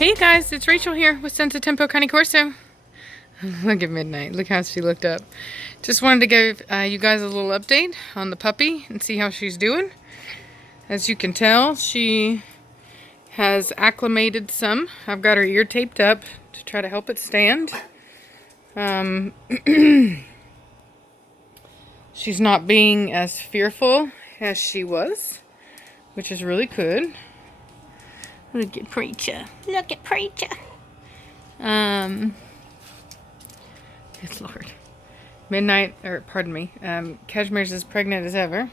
Hey guys, it's Rachel here with Senza Tempo Cane Corso. Look at Midnight. Look how she looked up. Just wanted to give you guys a little update on the puppy and see how she's doing. As you can tell, she has acclimated some. I've got her ear taped up to try to help it stand. She's not being as fearful as she was, which is really good. Look at Preacher. Look at Preacher. Good Lord. Midnight, or pardon me, Cashmere's as pregnant as ever.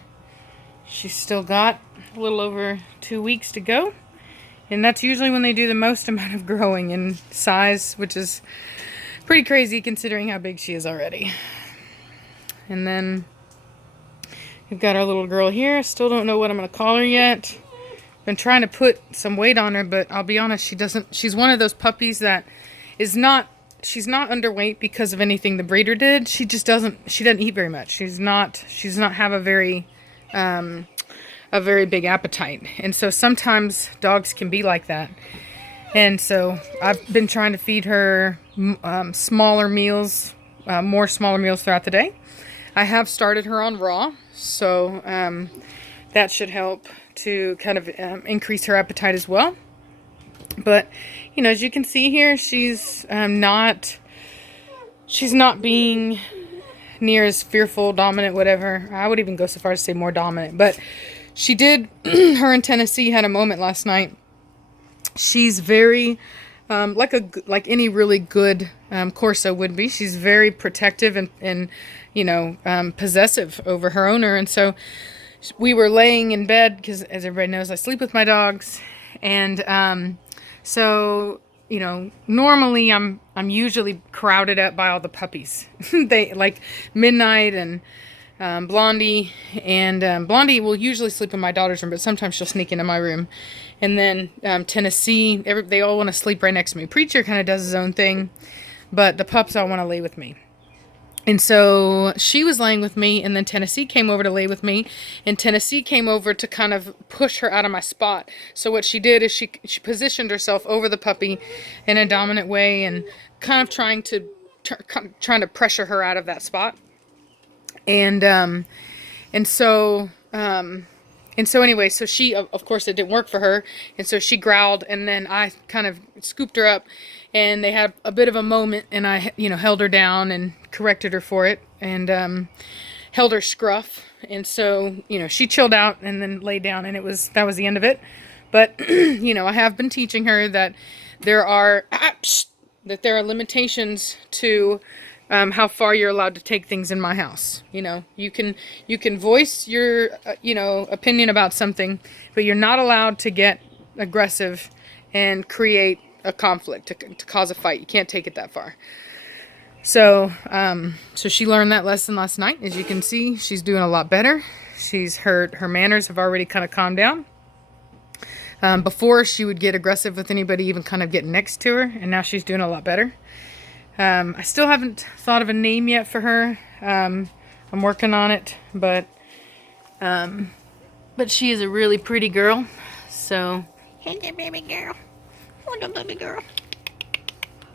She's still got a little over 2 weeks to go. And that's usually when they do the most amount of growing in size, which is pretty crazy considering how big she is already. And then we've got our little girl here. Still don't know what I'm going to call her yet. Been trying to put some weight on her, but I'll be honest, she's one of those puppies that she's not underweight because of anything the breeder did. She doesn't eat very much. She does not have a very big appetite. And so sometimes dogs can be like that. And so I've been trying to feed her smaller meals throughout the day. I have started her on raw, so that should help to kind of increase her appetite as well. But you know, as you can see here, she's not being near as fearful, dominant, whatever. I would even go so far as to say more dominant. But she did. Her and Tennessee had a moment last night. She's very like any really good Corso would be. She's very protective and possessive over her owner. And so we were laying in bed because, as everybody knows, I sleep with my dogs, and so normally I'm usually crowded up by all the puppies. They like Midnight and Blondie, and Blondie will usually sleep in my daughter's room, but sometimes she'll sneak into my room. And then Tennessee, they all want to sleep right next to me. Preacher kind of does his own thing, but the pups all want to lay with me. And so she was laying with me, and then Tennessee came over to lay with me, and Tennessee came over to kind of push her out of my spot. So what she did is she positioned herself over the puppy in a dominant way and kind of trying to pressure her out of that spot. And so anyway, so she, of course, it didn't work for her, and so she growled, and then I kind of scooped her up, and they had a bit of a moment, and I, held her down and corrected her for it, and held her scruff, and so, she chilled out and then laid down, and that was the end of it. But, I have been teaching her that there are limitations to how far you're allowed to take things in my house. You can voice your opinion about something, but you're not allowed to get aggressive and create a conflict to cause a fight. You can't take it that far. So so she learned that lesson last night. As you can see, she's doing a lot better. Her manners have already kind of calmed down. Before, she would get aggressive with anybody even kind of getting next to her, and now she's doing a lot better. I still haven't thought of a name yet for her. I'm working on it, but she is a really pretty girl. So, hey there, baby girl. Hello, baby girl.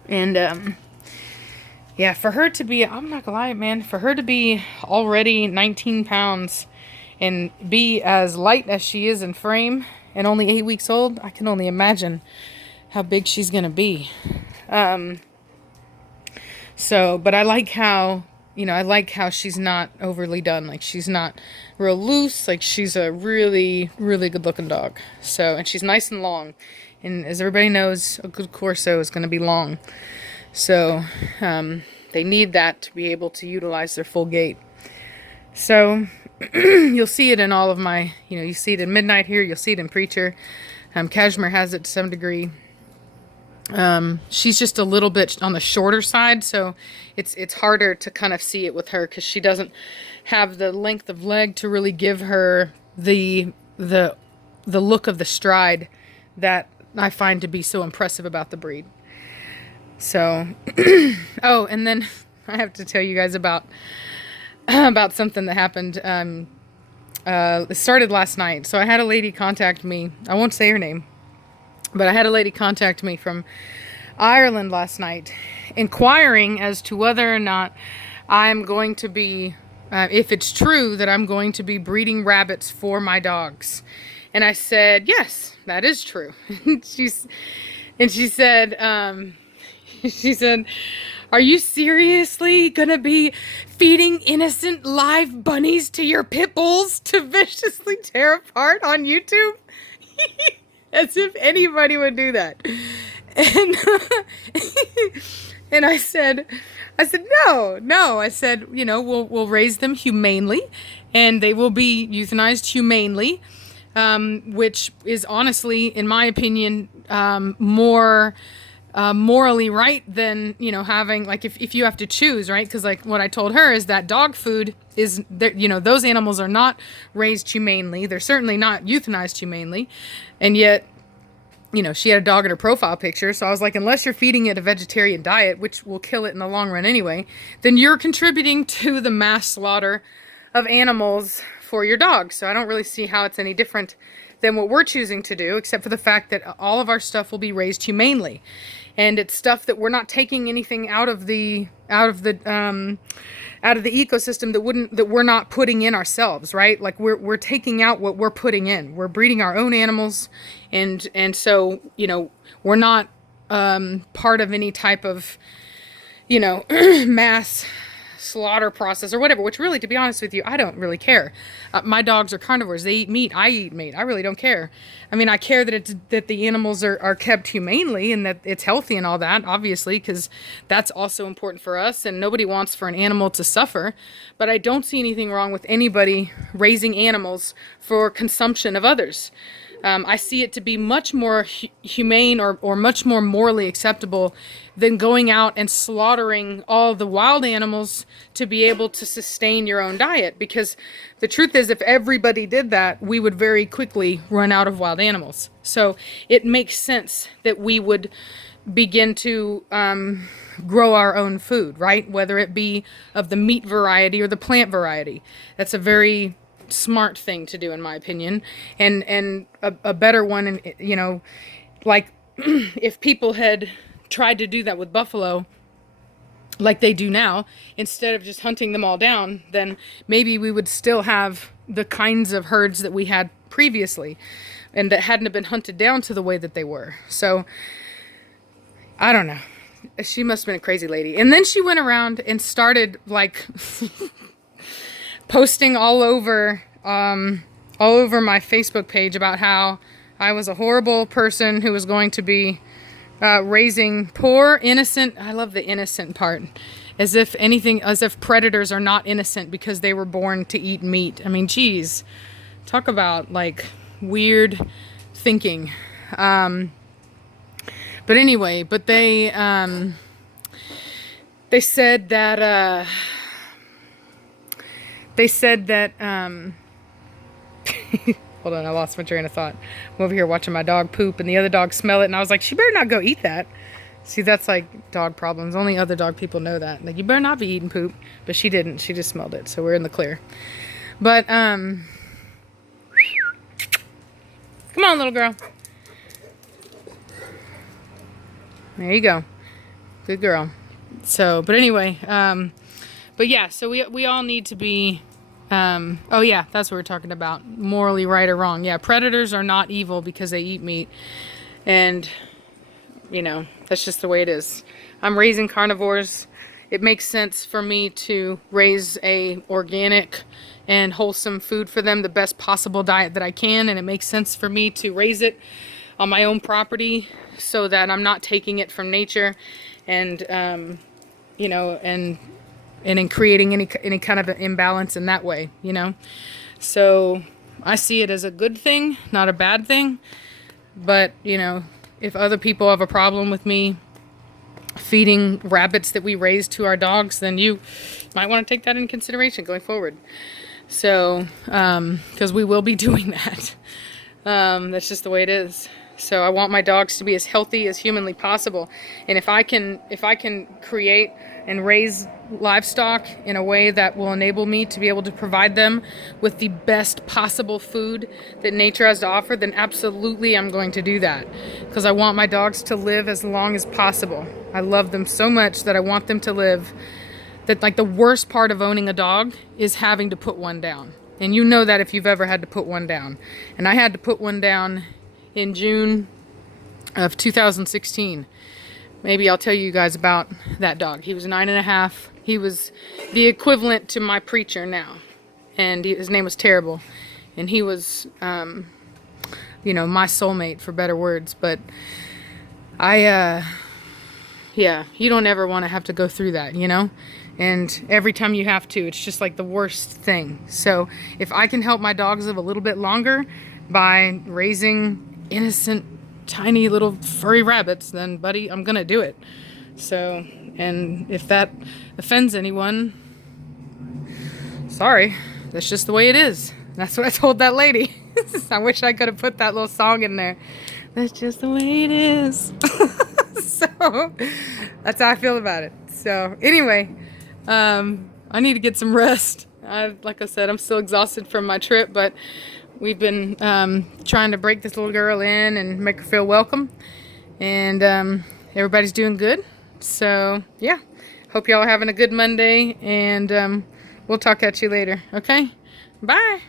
And yeah, for her to be, I'm not gonna lie, man, for her to be already 19 pounds and be as light as she is in frame and only 8 weeks old, I can only imagine how big she's gonna be. So, but I like how she's not overly done. Like, she's not real loose. Like, she's a really, really good looking dog. So, and she's nice and long. And as everybody knows, a good Corso is going to be long. So, they need that to be able to utilize their full gait. So, you'll see it in all of my, you see it in Midnight here. You'll see it in Preacher. Cashmere has it to some degree. She's just a little bit on the shorter side, so it's harder to kind of see it with her because she doesn't have the length of leg to really give her the look of the stride that I find to be so impressive about the breed. So, oh, and then I have to tell you guys about something that happened. It started last night. So I had a lady contact me. I won't say her name. But I had a lady contact me from Ireland last night inquiring as to whether or not I'm going to be, if it's true that I'm going to be breeding rabbits for my dogs. And I said, yes, that is true. And she said, she said, are you seriously gonna be feeding innocent live bunnies to your pit bulls to viciously tear apart on YouTube? As if anybody would do that. And and I said no. I said, you know, we'll raise them humanely, and they will be euthanized humanely, which is honestly, in my opinion, more morally right than, you know, having, like, if you have to choose, right? Because, like, what I told her is that dog food is, you know, those animals are not raised humanely. They're certainly not euthanized humanely. And yet, you know, she had a dog in her profile picture. So I was like, unless you're feeding it a vegetarian diet, which will kill it in the long run anyway, then you're contributing to the mass slaughter of animals for your dog. So I don't really see how it's any different than what we're choosing to do, except for the fact that all of our stuff will be raised humanely. And it's stuff that we're not taking anything out of the ecosystem that we're not putting in ourselves, right? Like we're taking out what we're putting in. We're breeding our own animals, and so, you know, we're not part of any type of, you know, mass slaughter process or whatever, which really, to be honest with you, I don't really care. My dogs are carnivores. They eat meat. I eat meat. I really don't care. I mean, I care that the animals are kept humanely and that it's healthy and all that, obviously, because that's also important for us, and nobody wants for an animal to suffer. But I don't see anything wrong with anybody raising animals for consumption of others. I see it to be much more humane or much more morally acceptable than going out and slaughtering all the wild animals to be able to sustain your own diet. Because the truth is, if everybody did that, we would very quickly run out of wild animals. So it makes sense that we would begin to grow our own food, right? Whether it be of the meat variety or the plant variety. That's a very smart thing to do, in my opinion, and a better one. And, you know, like if people had tried to do that with buffalo like they do now, instead of just hunting them all down, then maybe we would still have the kinds of herds that we had previously and that hadn't been hunted down to the way that they were. So I don't know, she must have been a crazy lady. And then she went around and started, like, posting all over my Facebook page about how I was a horrible person who was going to be raising poor, innocent, I love the innocent part, as if predators are not innocent because they were born to eat meat. I mean, geez, talk about, like, weird thinking. But anyway, they said that hold on, I lost my train of thought. I'm over here watching my dog poop and the other dogs smell it, and I was like, she better not go eat that. See, that's like dog problems. Only other dog people know that. Like, you better not be eating poop. But she didn't. She just smelled it, so we're in the clear. But come on, little girl. There you go. Good girl. So, but anyway, but yeah, so we all need to be, oh yeah, that's what we're talking about. Morally right or wrong. Yeah, predators are not evil because they eat meat. And, you know, that's just the way it is. I'm raising carnivores. It makes sense for me to raise a organic and wholesome food for them, the best possible diet that I can. And it makes sense for me to raise it on my own property so that I'm not taking it from nature and, you know, and in creating any kind of an imbalance in that way, you know. So I see it as a good thing, not a bad thing. But, you know, if other people have a problem with me feeding rabbits that we raise to our dogs, then you might want to take that into consideration going forward. So, because we will be doing that. That's just the way it is. So I want my dogs to be as healthy as humanly possible. And if I can create and raise livestock in a way that will enable me to be able to provide them with the best possible food that nature has to offer, then absolutely I'm going to do that, because I want my dogs to live as long as possible. I love them so much that I want them to live. That, like, the worst part of owning a dog is having to put one down. And you know that if you've ever had to put one down. And I had to put one down in June of 2016. Maybe I'll tell you guys about that dog. He was 9.5. He was the equivalent to my preacher now. And his name was Terrible. And he was, you know, my soulmate, for better words. But yeah, you don't ever want to have to go through that, you know? And every time you have to, it's just like the worst thing. So if I can help my dogs live a little bit longer by raising innocent, tiny little furry rabbits, then buddy, I'm gonna do it. So, and if that offends anyone, sorry, that's just the way it is. That's what I told that lady. I wish I could have put that little song in there. That's just the way it is. So that's how I feel about it. So anyway, I need to get some rest. Like I said, I'm still exhausted from my trip, but we've been trying to break this little girl in and make her feel welcome. And everybody's doing good. So yeah, hope y'all are having a good Monday, and we'll talk at you later. Okay, bye.